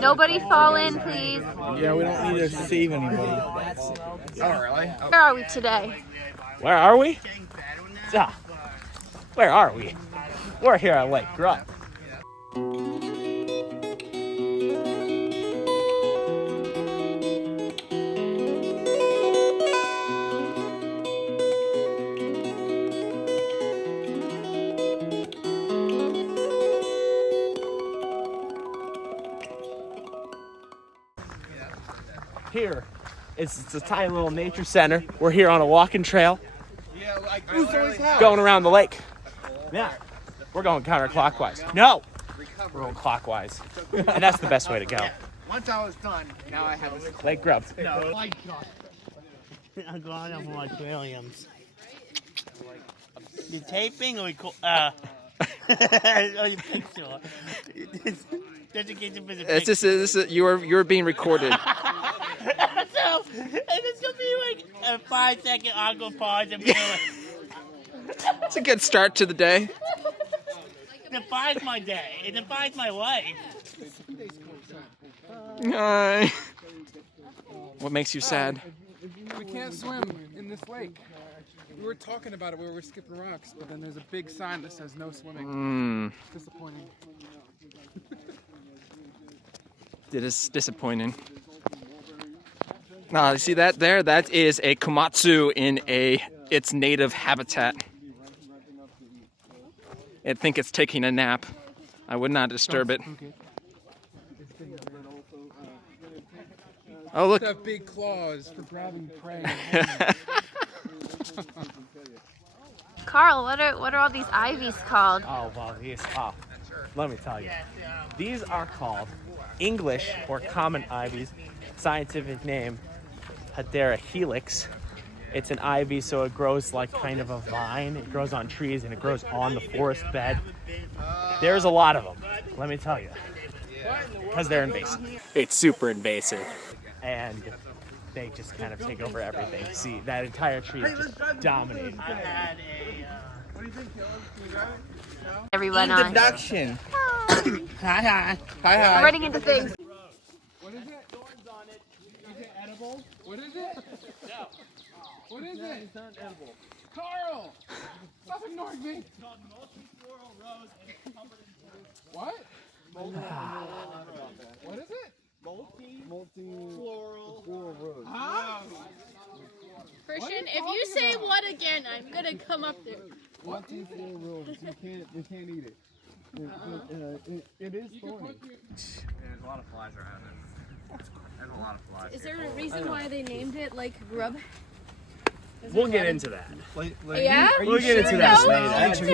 Nobody fall in, please. Yeah, we don't need to save anybody. Where are we today? Where are we? Where are we? We're here at Lake Grubb. Here, it's a tiny little nature center. We're here on a walking trail, going around the lake. Yeah, we're going counterclockwise. No, we're going clockwise, and that's the best way to go. Once I was done, now I have a Lake Grubb. no. I'm going on Watch Williams. You taping or oh, you picture. It's just you're being recorded. So, it's gonna be like a 5-second awkward pause and be like, It's a good start to the day. it defines my day. It defines my life. What makes you sad? We can't swim in this lake. We were talking about it where we were skipping rocks, but then there's a big sign that says no swimming. It's disappointing. It is disappointing. You see that there? That is a komatsu in its native habitat. I think it's taking a nap. I would not disturb it. Oh, look. Have big claws for grabbing prey. Carl, what are all these ivies called? Oh, well, let me tell you. These are called English or common ivies. Scientific name, Hedera helix. It's an ivy, so it grows like kind of a vine. It grows on trees and it grows on the forest bed. There's a lot of them, let me tell you, because they're invasive. It's super invasive. And they just kind of take over everything. See, that entire tree is just dominated. Everyone on. Introduction. Hi. I'm running into things. What is it? Thorns on it. Is it edible? What is it? No. What is it? It's not edible. Carl! Stop ignoring me! It's called multifloral rose and covered in what? What is it? Multifloral rose. Huh? Christian, if you say what again, I'm gonna come up there. Multifloral rose. You can't eat it. It is thorny. There's a lot of flies around it. There's a lot of flies. Is there a reason why they named it like Grubb? We'll get into that. Yeah? We'll get into that later. He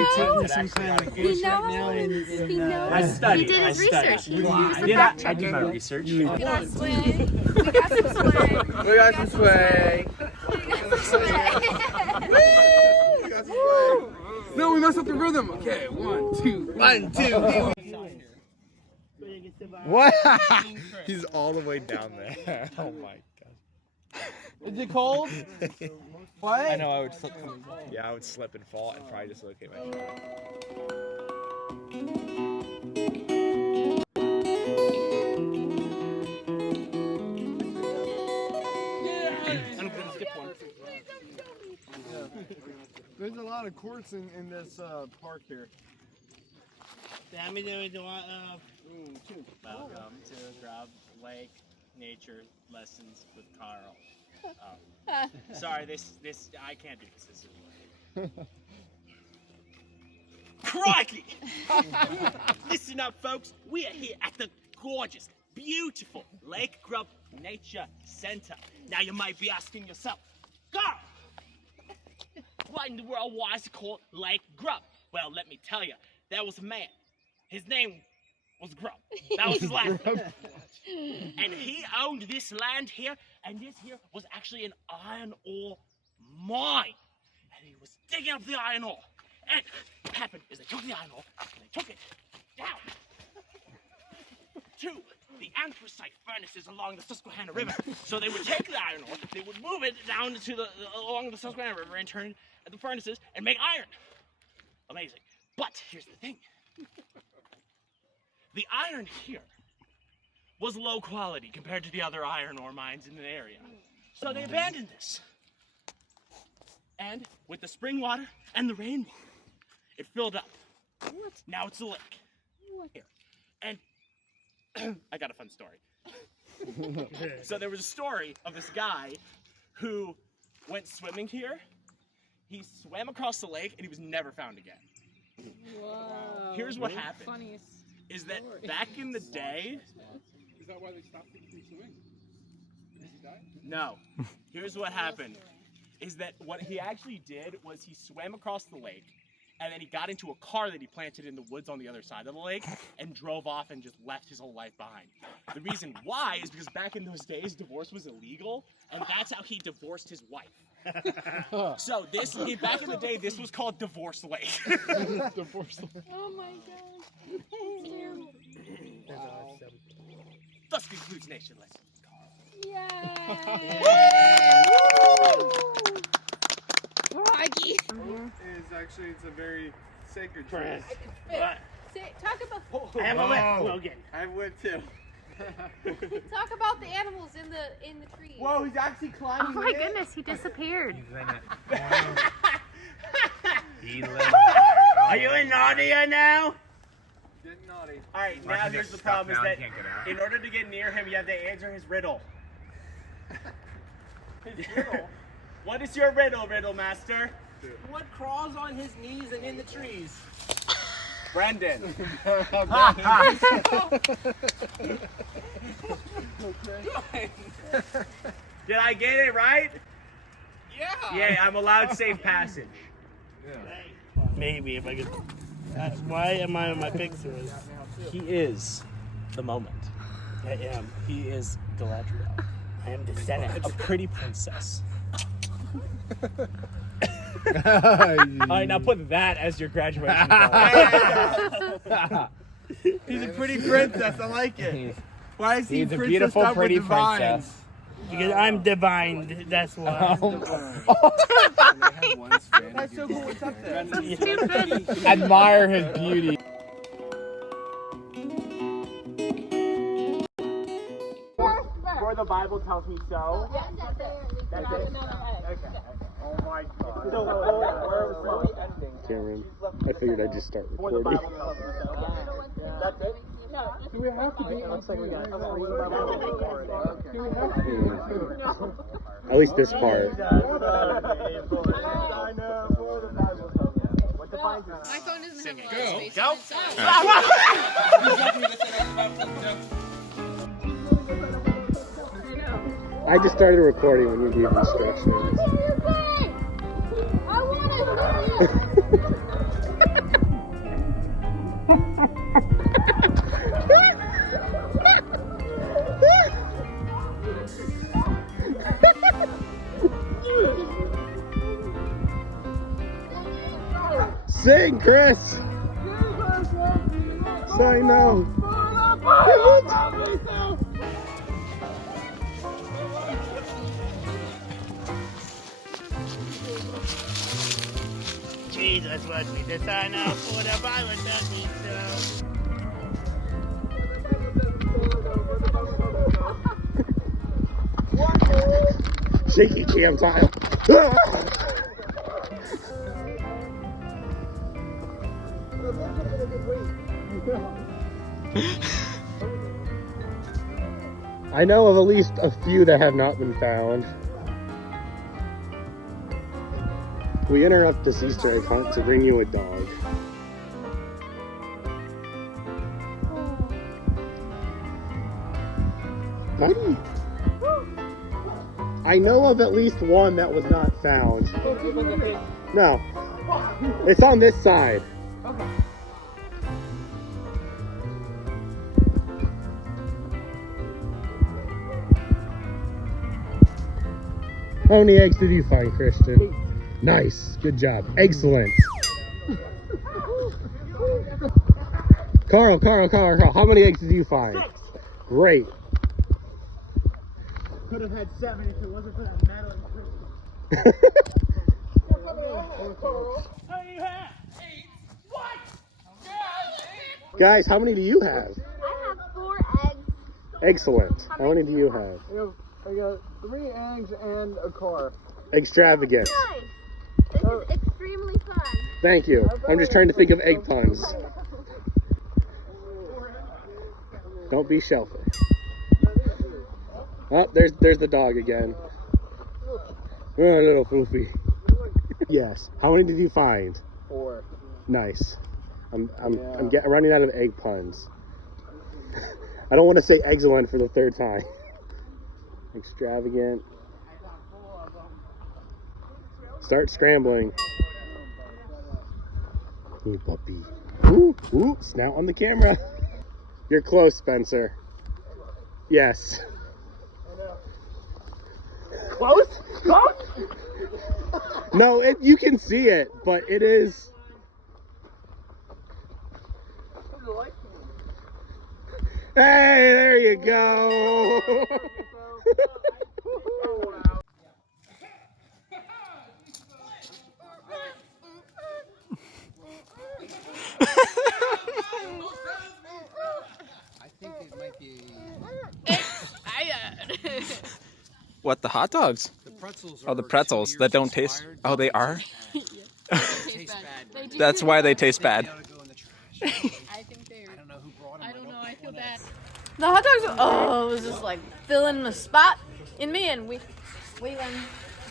knows. He knows. I studied. He did his research. He was a Yeah, fact I did my checker. research. We got sway. We got some sway. We got some sway. No, we messed up the rhythm. Okay, 1, 2. 1, 2. What? He's all the way down there. Oh my god. Is it cold? What? I know I would slip. Yeah, I would slip and fall and probably dislocate my shoulder. There's a lot of courts in this park here. Welcome to Grubb Lake Nature Lessons with Carl. Sorry, this I can't do this. This is crikey! Listen up, folks. We are here at the gorgeous, beautiful Lake Grubb Nature Center. Now you might be asking yourself, Carl, what in the world was it called Lake Grubb? Well, let me tell you, there was a man. His name was Grubb. That was his last name. And he owned this land here, and this here was actually an iron ore mine. And he was digging up the iron ore. And what happened is they took the iron ore, and they took it down to the anthracite furnaces along the Susquehanna River. So they would take the iron ore, they would move it down to along the Susquehanna River and turn at the furnaces and make iron. Amazing. But here's the thing. The iron here was low quality compared to the other iron ore mines in the area. So they abandoned this. And with the spring water and the rain water, it filled up. What? Now it's a lake. What? Here. And I got a fun story. So there was a story of this guy who went swimming here. He swam across the lake and he was never found again. Whoa. Here's what happened. Funniest Is that story. back in the day? Is that why they stopped him from swimming? Did he die? No. Here's what happened. Is that what he actually did was he swam across the lake and then he got into a car that he planted in the woods on the other side of the lake and drove off and just left his whole life behind. The reason why is because back in those days, divorce was illegal, and that's how he divorced his wife. So back in the day, this was called Divorce Lake. Divorce lawyer. Oh my god. That's terrible. Wow. Thus concludes Nation Lesson. Yay! Froggy. It's a very sacred tree. Talk about I have a whip, Logan. I would too. talk about the animals in the trees. Whoa, he's actually climbing. Oh my goodness, he disappeared. Are you in Nadia now? Getting naughty. All right, now here's the problem is that in order to get near him, you have to answer his riddle. His riddle? What is your riddle, Riddle Master? What crawls on his knees and in the trees? Brendan. Did I get it right? Yeah. Yeah, I'm allowed safe passage. Maybe if I could. Why am I on my pictures? He is the moment. I am. He is Galadriel, I am the Senate. a pretty princess. All right, now put that as your graduation photo. He's a pretty princess. I like it. Why is he He's a princess beautiful, up with pretty divine? princess. Because I'm divine. That's why. That's so cool. What's up there? Stupid. Admire his beauty. For the Bible tells me so. That's it. Okay. Oh my God. So where are we ending? Cameron, I figured I'd just start For the recording. Bible tells me so. That's it. Do we have to be? It looks like we got Do we have to be? At least this part. My phone doesn't have a lot of space. Go. I just started recording when you gave instructions. I want to Sing, Chris! Say no. Jesus was me the sign up for the Bible does me so. Shaky cam tile. I know of at least a few that have not been found. We interrupt this Easter egg hunt to bring you a dog. Buddy. I know of at least one that was not found. No. It's on this side. How many eggs did you find, Christian? Nice. Good job. Excellent. Carl, how many eggs did you find? Great. Could have had 7 if it wasn't for that medal and Christmas. Oh, you have 8. What? Guys, how many do you have? I have 4 eggs. Excellent. How many do you have? I got 3 eggs and a car. Extravagant. Nice. This is extremely fun. Thank you. I'm just trying to think of egg puns. Don't be shellfish. Oh, there's the dog again. Oh, little foofy. Yes. How many did you find? 4. Nice. I'm running out of egg puns. I don't want to say excellent for the 3rd time. Extravagant. Start scrambling. Ooh, puppy. Ooh, ooh, snout on the camera. You're close, Spencer. Yes. Close? Close? No, you can see it, but it is. Hey, there you go. What, the hot dogs? The pretzels Oh, the pretzels that don't taste. Oh, they are? Taste bad. That's why they taste bad. I think they're. I don't know. I feel bad. The hot dogs, it was just like filling the spot in me, and Waylon,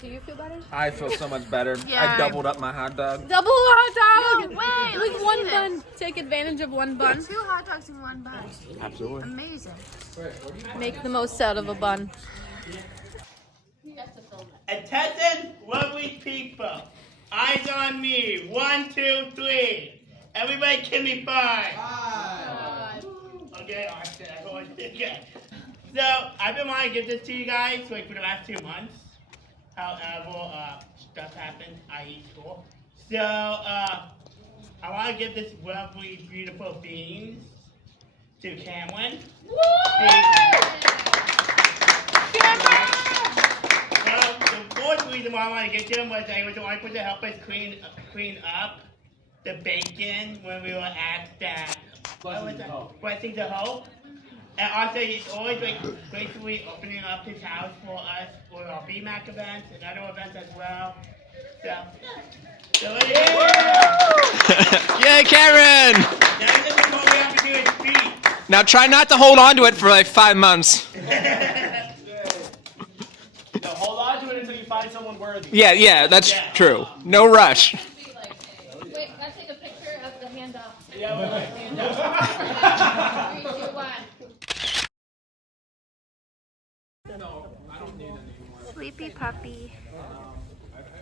do you feel better? I feel so much better. Yeah. I doubled up my hot dog. Double hot dog! No way! With one bun. Take advantage of one bun. 2 hot dogs in 1 bun. Absolutely. Amazing. Make the most out of a bun. Attention, lovely people. Eyes on me. 1, 2, 3. Everybody give me 5. 5. Okay, alright. Okay. So, I've been wanting to give this to you guys for the last 2 months. However, stuff happened, i.e. school. So, I want to give this lovely, beautiful beans to Cameron. The 4th reason why I want to get to him was I was wanting to help us clean up the bacon when we were at that Blessing to Hope. And also, he's always basically opening up his house for us for our BMAC events and other events as well. So what do you Yay, Karen! Now, this is what we have to do is speak. Now try not to hold on to it for like 5 months. No, hold on to it until you find someone worthy. Yeah, that's true. No rush. Wait, let's take a picture of the handoff. Yeah, wait. 3, 2, 1. Sleepy puppy.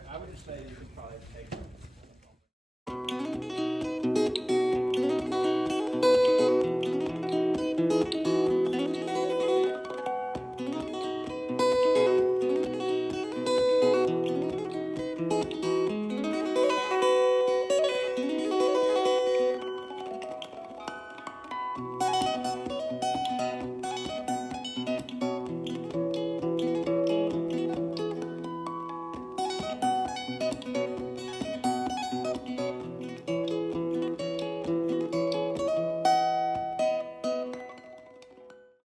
I would just say you could probably take